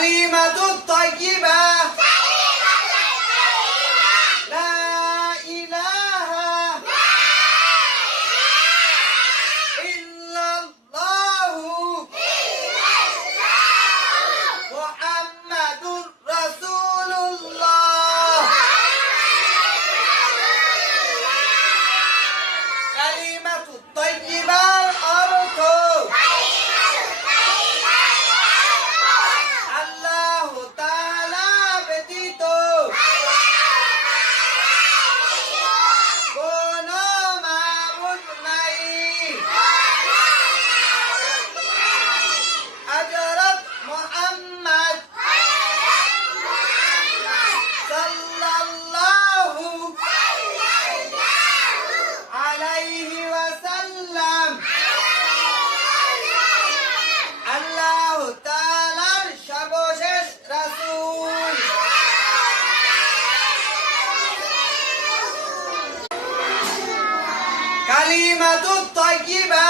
কালিমাতুত তাইয়্যিবা লা ইলাহা ইল্লাল্লাহু মুহাম্মাদুর রাসূলুল্লাহ। কালিমাতুত তাইয়্যিবার অর্থ আল্লাহ তাআলা ব্যতীত কোনো মাবুদ নাই। হযরত মুহাম্মদ সাল্লাল্লাহু আলাইহি ওয়াসাল্লাম আল্লাহ তাআলার সর্বশেষ রাসূল। কালিমাতুত তাইয়্যিবা